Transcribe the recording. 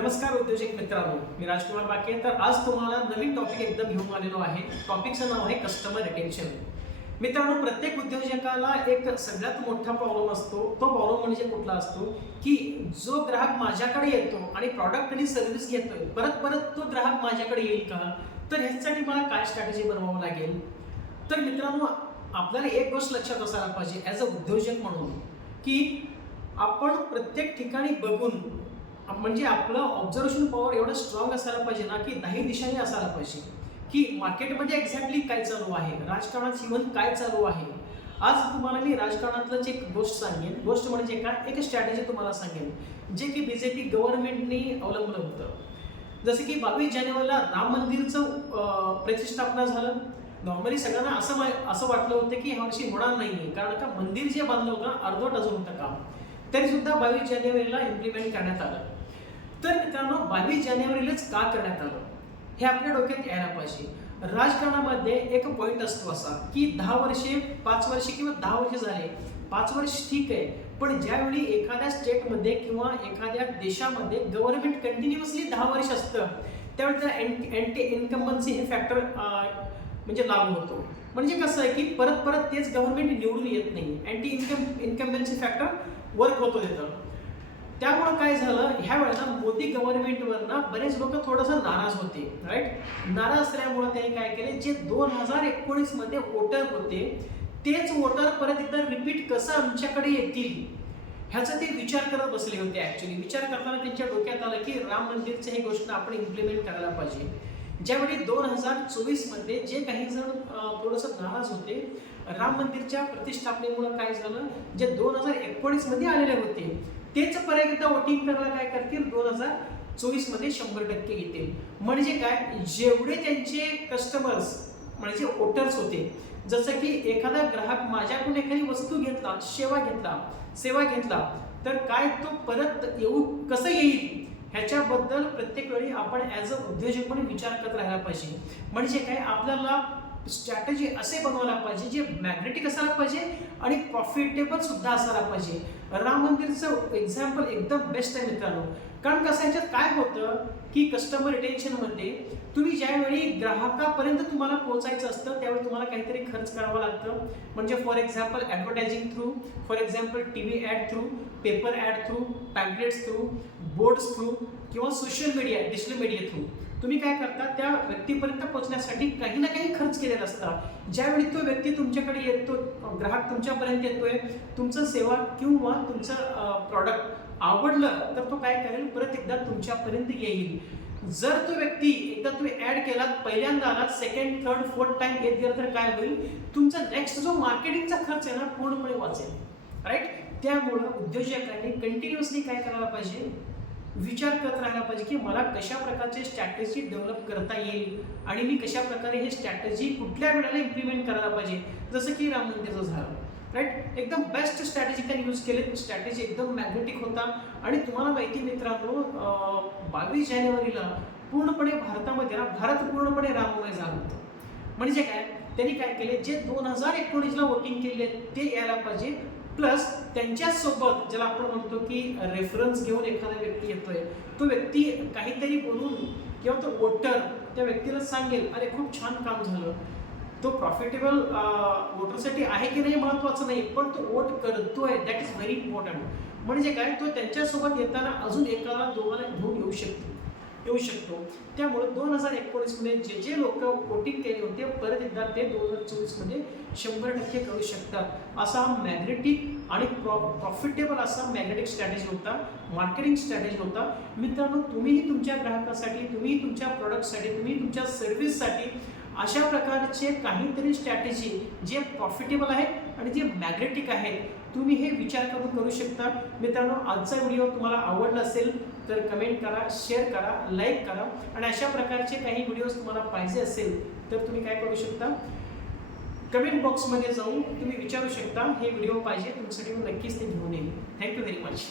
नमस्कार उद्योजक मित्रांनो, मी राजकुमार बाके. तर आज तुम्हाला नवीन टॉपिक एकदम घेऊन आलेलो आहे. टॉपिकचं नाव आहे कस्टमर रिटेन्शन. मित्रांनो, प्रत्येक उद्योजकाला एक सगळ्यात मोठा प्रॉब्लेम असतो. तो प्रॉब्लेम म्हणजे कुठला असतो की जो ग्राहक माझ्याकडे येतो आणि प्रॉडक्ट आणि सर्व्हिस घेतोय, परत परत तो ग्राहक माझ्याकडे येईल का? तर ह्याच्यासाठी मला काय स्ट्रॅटेजी बनवावं लागेल? तर मित्रांनो, आपल्याला एक गोष्ट लक्षात असायला पाहिजे ॲज अ उद्योजक म्हणून की आपण प्रत्येक ठिकाणी बघून म्हणजे आपलं ऑब्झर्वेशन पॉवर एवढं स्ट्रॉंग असायला पाहिजे ना की 10 दिशांनी असायला पाहिजे की मार्केटमध्ये एक्झॅक्टली काय चालू आहे, राजकारणात इव्हन काय चालू आहे. आज तुम्हाला मी राजकारणातलंच एक गोष्ट सांगेन. गोष्ट म्हणजे काय, एक स्ट्रॅटेजी तुम्हाला सांगेन जे की बीजेपी गव्हर्नमेंटने अवलंबलं होतं. जसं की 22 जानेवारीला राम मंदिरचं प्रतिष्ठापना झालं. नॉर्मली सगळ्यांना असं वाटलं होतं की ह्यावर्षी होणार नाही, कारण का मंदिर जे बांधलं होतं अर्धवट अजून होतं काम, तरी सुद्धा 22 जानेवारीला इम्प्लिमेंट करण्यात आलं. तर मित्रांनो, 22 जानेवारीलाच का करण्यात आलं हे आपल्या डोक्यात यायला पाहिजे. राजकारणामध्ये एक पॉईंट असतो असा की 10 वर्षे, 5 वर्षे किंवा 10 वर्ष झाले, 5 वर्ष ठीक आहे, पण ज्यावेळी एखाद्या स्टेटमध्ये किंवा एखाद्या देशामध्ये गव्हर्नमेंट कंटिन्युअसली 10 वर्ष असतं, त्यावेळी त्या अँटी इन्कम्बन्सी हे फॅक्टर म्हणजे लागू होतो. म्हणजे कसं आहे की परत परत तेच गव्हर्नमेंट निवडून येत नाही, अँटी इन्कम्बन्सी फॅक्टर वर्क होतो तिथं. त्यामुळं काय झालं, ह्या वेळेला मोदी गव्हर्नमेंटवर ना बरेच लोक थोडंसं नाराज होते, राईट. नाराज असल्यामुळं त्यांनी काय केले, जे 2019 मध्ये वोटर होते तेच वोटर परत एकदा रिपीट कसं आमच्याकडे येतील ह्याचा ते विचार करत बसले होते. ॲक्च्युली विचार करताना त्यांच्या डोक्यात आलं की राम मंदिरचं ही गोष्ट आपण इम्प्लिमेंट करायला पाहिजे. ज्यावेळी 2024 मध्ये जे काही जण थोडंसं नाराज होते राम मंदिरच्या प्रतिष्ठापनेमुळे, काय झालं, जे 2019 मध्ये आलेले होते तेच परत एकदा वोटिंग करायला काय करतील, 2024 मध्ये 100% येतील. म्हणजे काय, जेवढे त्यांचे कस्टमर्स म्हणजे वोटर्स होते, जसं की एखादा ग्राहक माझ्याकडून एखादी वस्तू घेतला, सेवा घेतला, तर काय तो परत येऊ कसं येईल ह्याच्याबद्दल प्रत्येक वेळी आपण ॲज अ उद्योजक म्हणून विचार करत राहायला पाहिजे. म्हणजे काय, आपल्याला स्ट्रॅटेजी असे बनवायला पाहिजे जे मॅग्नेटिक असायला पाहिजे आणि प्रॉफिटेबल सुद्धा असायला पाहिजे. राम मंदिरचं एक्झाम्पल एकदम बेस्ट आहे मित्रांनो. कारण कसं, ह्याच्यात काय होतं की कस्टमर रिटेन्शनमध्ये तुम्ही ज्यावेळी ग्राहकापर्यंत तुम्हाला पोहोचायचं असतं त्यावेळी तुम्हाला काहीतरी खर्च करावं लागतं. म्हणजे for example advertising through, for example TV ad through, paper ad through, pamphlets through, boards through किंवा social media, digital media through तुम्ही काय करता, त्या व्यक्तीपर्यंत पोहोचण्यासाठी काही ना काही खर्च केलेला असता. ज्यावेळी तो व्यक्ती तुमच्याकडे येतो, ग्राहक तुमच्यापर्यंत येतोय, तुमचं सेवा किंवा तुमचं प्रॉडक्ट आवडलं तर तो काय करेल, परत एकदा तुमच्यापर्यंत येईल. जर तो व्यक्ती एकदा तुम्ही ॲड केलात, पहिल्यांदा आलात, सेकंड, थर्ड, फोर्थ टाइम येत गेला तर काय होईल, तुमचा नेक्स्ट जो मार्केटिंगचा खर्च आहे ना पूर्णपणे वाचेल, राईट. त्यामुळं उद्योजकांनी कंटिन्युअसली काय करायला पाहिजे, विचार करत राहायला पाहिजे की मला कशा प्रकारचे स्ट्रॅटेजी डेव्हलप करता येईल आणि मी कशा प्रकारे हे स्ट्रॅटेजी कुठल्या वेळेला इम्प्लिमेंट करायला पाहिजे. जसं की राम मंदिरचं झालं, राईट. एकदम बेस्ट स्ट्रॅटेजी त्यांनी यूज केले. स्ट्रॅटेजी एकदम मॅग्नेटिक होता. आणि तुम्हाला माहिती मित्रांनो, 22 जानेवारीला पूर्णपणे भारतामध्ये भारत पूर्णपणे राममय झालं होतं. म्हणजे काय, त्यांनी काय केले, जे 2019ला वोटिंग केले ते यायला पाहिजे, प्लस त्यांच्यासोबत ज्याला आपण म्हणतो की रेफरन्स घेऊन एखादा व्यक्ती येतोय, तो व्यक्ती काहीतरी बोलून किंवा तो वोटर त्या व्यक्तीला सांगेल, अरे खूप छान काम झालं. तो प्रॉफिटेबल वोटरसाठी आहे की नाही महत्त्वाचं नाही, पण तो वोट करतोय, दॅट इज व्हेरी इम्पॉर्टंट. म्हणजे काय, तो त्यांच्यासोबत येताना अजून एकाला दोघांना घेऊन येऊ शकतो. त्यामुळे 2019 मध्ये जे जे लोक वोटिंग केले होते परत एकदा ते 2024 मध्ये 100% करू शकतात. असा मॅग्नेटिक आणि प्रॉफिटेबल असा मॅग्नेटिक स्ट्रॅटेजी होता, मार्केटिंग स्ट्रॅटेजी होता. मित्रांनो, तुम्हीही तुमच्या ग्राहकासाठी, तुम्ही तुमच्या प्रॉडक्टसाठी, तुम्ही तुमच्या सर्व्हिससाठी अशा प्रकारचे काहीतरी स्ट्रॅटेजी जे प्रॉफिटेबल आहेत आणि जे मॅग्नेटिक आहेत, तुम्ही हे विचार करून करू शकता. मित्रांनो, आजचा व्हिडिओ तुम्हाला आवडला असेल तर कमेंट करा, शेअर करा, लाईक करा. आणि अशा प्रकारचे काही व्हिडिओज तुम्हाला पाहिजे असेल तर तुम्ही काय करू शकता, कमेंट बॉक्समध्ये जाऊन तुम्ही विचारू शकता हे व्हिडिओ पाहिजे तुमच्यासाठी, नक्कीच ते घेऊन येईल. Thank you very much.